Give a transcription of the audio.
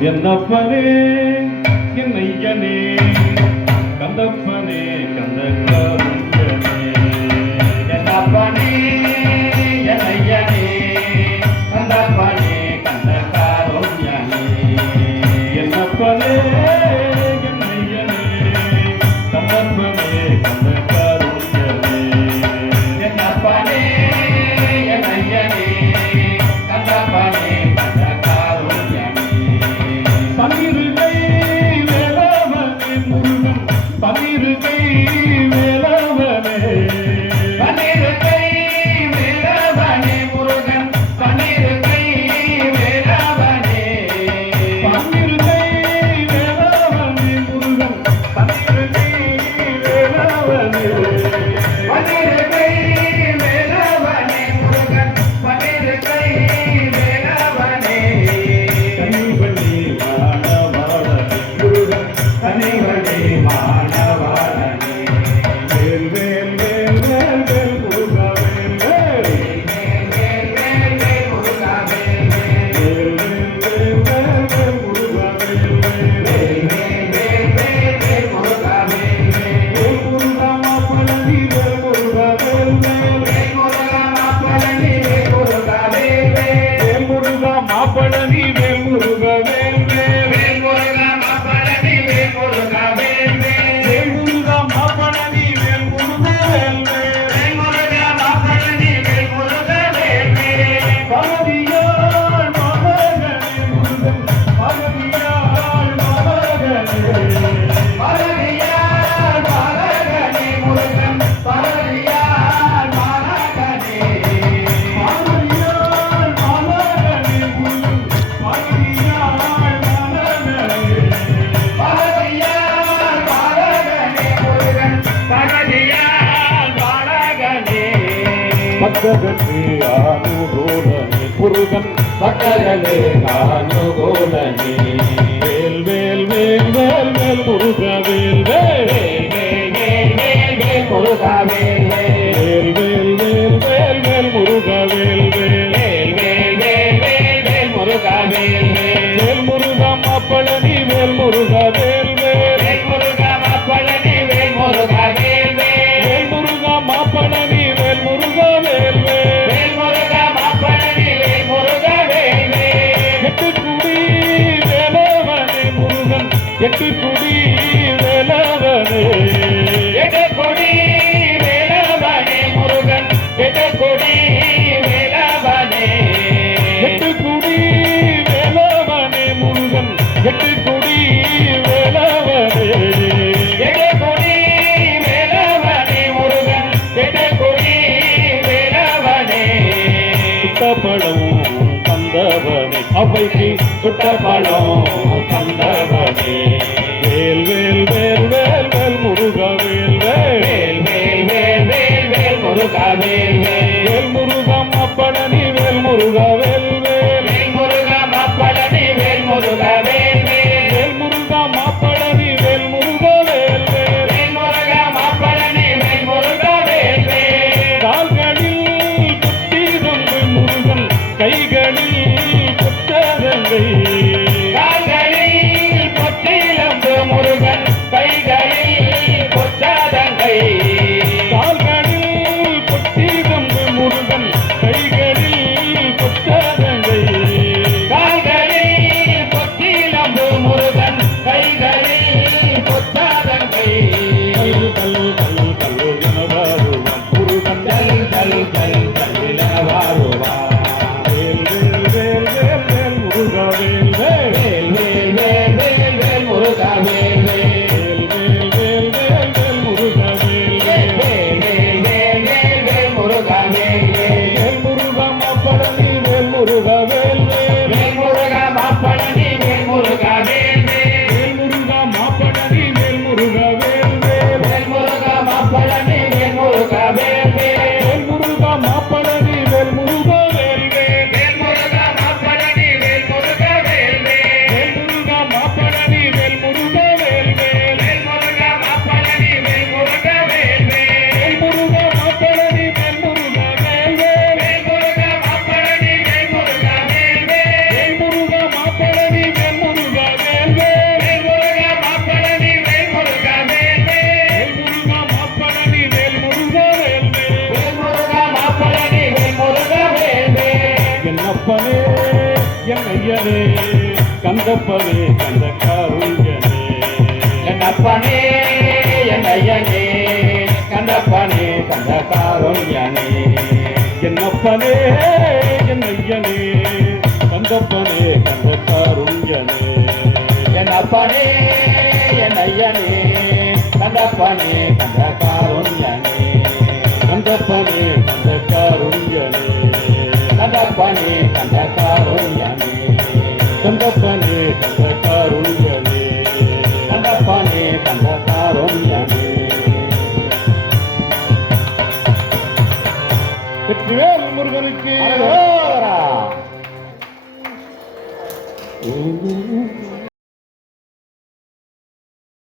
என்னப்பனே என்னையனே கந்தப்பனே கந்த கருஞ்சனே என்னப்பனே என்னையனே கந்தப்பனே கந்த கருஞ்சனே என்னப்பனே என்னையனே கந்தப்பனே கந்த கருஞ்சனே என்னப்பனே என்னையனே கந்தப்பனே கந்த கருஞ்சனே பன்னிருகை வேலவனே முருகன் பன்னிருகை வேலவனே பன்னிருகை வேலவனே முருகன் பன்னிருகை வேலவனே பன்னிருகை வேலவனே முருகன் பன்னிருகை வேலவனே பன்னிருகை வேலவனே முருகன் பன்னிருகை வேலவனே கனிவழி வாழவாழனே முருகன் கனிவழி மாணவனே வேல் வேல் வேல் வேல் வேல் முருகா வேல் வேல் வேல் வேல் வேல் முருகா வேல் வேல் வேல் வேல் வேல் வேல் முருகா வேல் வேல் வேல் வேல் வேல் வேல் முருகா வேல் வேல் வேல் முருகா மாப்பழனி வேல் முருகா வேல் வேல் வேல் முருகா மாப்பழனி வேல் முருகா வேல் வேல் வேல் முருகா மாப்பழனி வேல் முருகா வேல் வேல் வேல் முருகா மாப்பழனி வேல் முருகா வேல் வேல் வேல் முருகா மாப்பழனி வேல் முருகா வேல் வேல் வேல் முருகா மாப்பழனி வேல் முருகா வேல் வேல் பகவியாள் மகனே முருகன் பகவியாள் மகனே பரவியார் பாலகனே முருகன் பரவியார் பாலகனே பகவியாள் மகனே முருகன் பகவியாள் மகனே பரவியார் பாலகனே முருகன் பரவியார் பாலகனே பக்ககத்தே ஆனுகோலனே முருகன் பக்கரலே கானுகோலனே வேல் வேல் வேல் வேல் வேல் முருக வேல் வேல் வேல் வேல் வேல் வேல் முருகா வேல் வேல் வேல் வேல் வேல் வேல் வேல் முருக வேல் வேல் வேல் வேல் வேல் வேல் வேல் முருகா வேல் வேல் வேல் முருகா மாப்பழனி வேல் முருக வேல் வேல் வேல் முருகா மாப்பழனி வேல் முருகா வேல் வேல் வேல் முருகா மாப்பழனி வேல் முருக வேல் வேல் வேல் முருகா மாப்பழனி வேல் முருகா வேல் வேல் எட்டுக்குடி வேலவனே முருகன் எட்டுக்குடி வேலவனே எடக்கொடி வேலவனே முருகன் எடக்கொடி வேலவனே எட்டுக்குடி வேலவனே முருகன் எட்டுக்குடி வேலவனே எடக்கொடி வேலவனே முருகன் எடக்கொடி வேலவனே சுட்டப்பழம் தந்தவனே அவைக்கு சுட்டப்பழம் தந்தவனே வேல் வேல் வேல் வேல் வேல் முருக வேல் வேல் வேல் வேல் வேல் வேல் வேல் முருகா வேல் வேல் வேல் முருகா மாப்பழனி வேல் முருக வேல் வேல் வேல் முருகா மாப்பழனி வேல் முருகா வேல் வேல் வேல் முருகா மாப்பழனி வேல் முருக வேல் வேல் வேல் முருகா மாப்பழனி வேல் முருகா வேல் வேல் கால்களில் குத்திரங்கு முருகன் கைகளில் குத்தரங்கை கால்களில் பொற்றில் கந்தப்பனே கந்த காருண்யனே என்னப்பனே என் ஐயனே கந்தப்பனே கந்த காருண்யனே என்னப்பனே என் ஐயனே கந்தப்பனே கந்த காருண்யனே என்னப்பனே என் ஐயனே கந்தப்பனே கந்த காருண்யனே கந்தப்பனே கந்த காருண்யனே கந்தப்பனே கந்த காருண்யனே கந்தப்பனே கந்த காருண்யனே கந்தப்பனே கந்த காருண்யனே வெற்றிவேல் முருகனுக்கு அரோகரா.